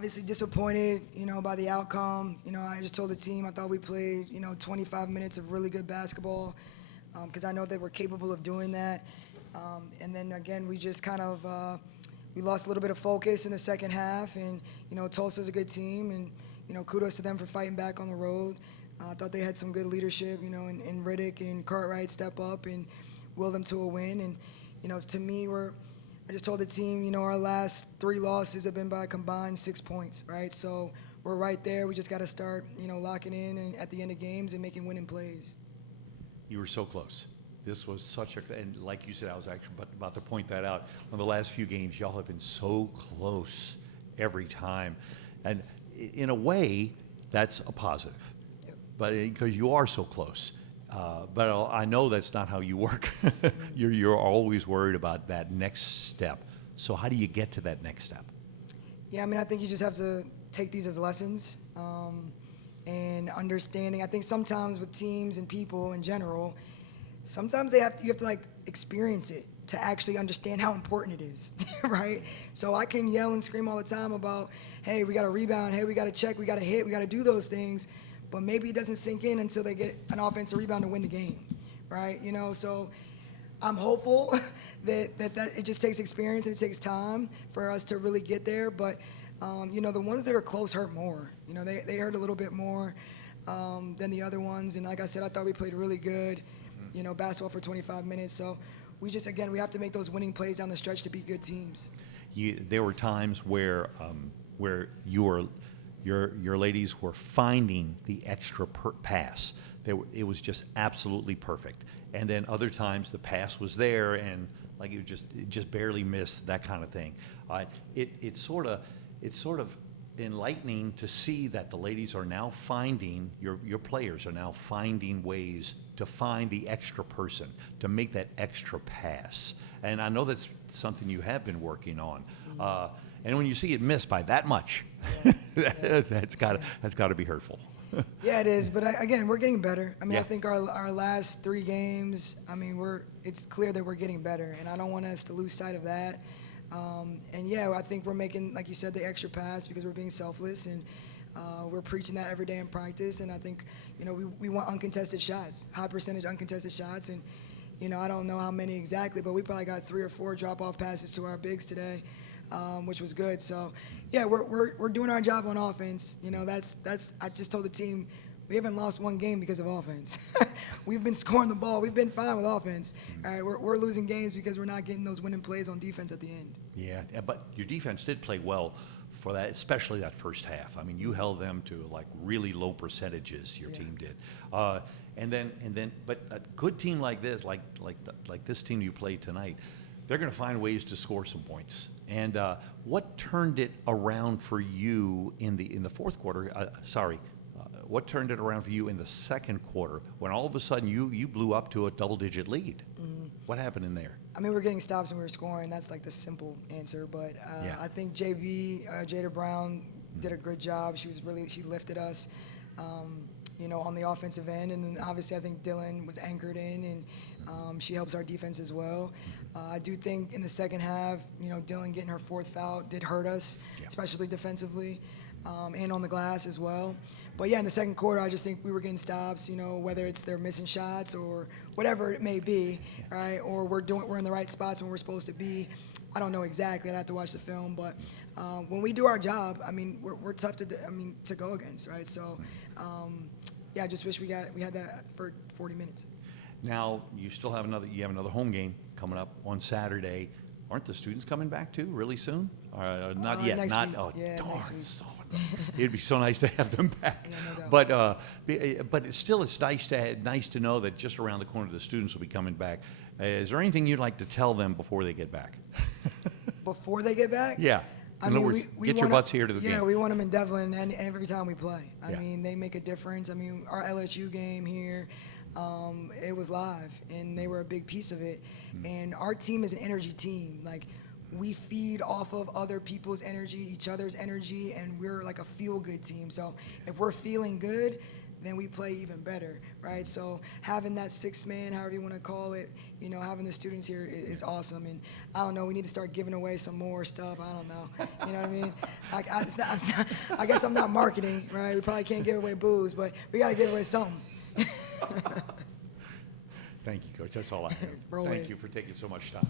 Obviously disappointed, by the outcome. I just told the team I thought we played, 25 minutes of really good basketball because I know they were capable of doing that. And then, again, we just kind of we lost a little bit of focus in the second half. And, Tulsa's a good team. And, kudos to them for fighting back on the road. I thought they had some good leadership, and Riddick and Cartwright step up and will them to a win. And, to me, I just told the team, our last 3 losses have been by a combined 6 points, right? So we're right there. We just got to start, locking in and at the end of games and making winning plays. You were so close. This was such a, and like you said, I was actually about to point that out. On the last few games, y'all have been so close every time. And in a way, that's a positive. Yep. But because you are so close. But I know that's not how you work. You're always worried about that next step. So how do you get to that next step? Yeah, I think you just have to take these as lessons and understanding. I think sometimes with teams and people in general, sometimes you have to like experience it to actually understand how important it is, right? So I can yell and scream all the time about, hey, we got to rebound, hey, we got to check, we got to hit, we got to do those things. But maybe it doesn't sink in until they get an offensive rebound to win the game, right? So I'm hopeful that it just takes experience and it takes time for us to really get there. But, the ones that are close hurt more. They hurt a little bit more than the other ones. And like I said, I thought we played really good, basketball for 25 minutes. So we just, again, we have to make those winning plays down the stretch to be good teams. There were times where your ladies were finding the extra pass. It was just absolutely perfect. And then other times the pass was there and like it just barely missed, that kind of thing. It's sort of enlightening to see that the ladies are now finding, your players are now finding ways to find the extra person, to make that extra pass. And I know that's something you have been working on. And when you see it missed by that much, that's got to be hurtful. Yeah, it is. But again, we're getting better. Yeah. I think our last 3 games, it's clear that we're getting better, and I don't want us to lose sight of that. And yeah, I think we're making, like you said, the extra pass because we're being selfless, and we're preaching that every day in practice. And I think, we want uncontested shots, high percentage uncontested shots, and I don't know how many exactly, but we probably got 3 or 4 drop-off passes to our bigs today. Which was good. So, yeah, we're doing our job on offense. That's I just told the team we haven't lost 1 game because of offense. We've been scoring the ball. We've been fine with offense. All right, we're losing games because we're not getting those winning plays on defense at the end. Yeah, but your defense did play well for that, especially that first half. You held them to like really low percentages. Your team did. And then, but a good team like this, like this team you played tonight, they're going to find ways to score some points. And what turned it around for you in the fourth quarter? What turned it around for you in the second quarter when all of a sudden you blew up to a double-digit lead? Mm-hmm. What happened in there? We're getting stops and we were scoring. That's like the simple answer. But I think Jada Brown did a good job. She lifted us, on the offensive end. And then obviously I think Dylan was anchored in, and she helps our defense as well. I do think in the second half, Dylan getting her 4th foul did hurt us, especially defensively, and on the glass as well. But yeah, in the second quarter, I just think we were getting stops, whether it's they're missing shots or whatever it may be, right? Or we're in the right spots when we're supposed to be. I don't know exactly. I'd have to watch the film, but when we do our job, we're tough to go against, right? So I just wish we had that for 40 minutes. Now you still have another home game coming up on Saturday. Aren't the students coming back too really soon? Not yet. Next week. Oh, yeah, darn. next week. It'd be so nice to have them back. Yeah, no doubt. But it's nice to know that just around the corner the students will be coming back. Is there anything you'd like to tell them before they get back? Before they get back? Yeah. In other words, get your butts here to the game. Yeah, we want them in Devlin and every time we play. Yeah. They make a difference. Our LSU game here, it was live, and they were a big piece of it. And our team is an energy team. Like, we feed off of other people's energy, each other's energy, and we're like a feel-good team. So if we're feeling good, then we play even better, right? So having that sixth man, however you want to call it, having the students here is awesome. And I don't know, we need to start giving away some more stuff. I don't know. You know what I mean? I guess I'm not marketing, right? We probably can't give away booze, but we got to give away something. Thank you, Coach. That's all I have. Roll Thank it. you for taking so much time.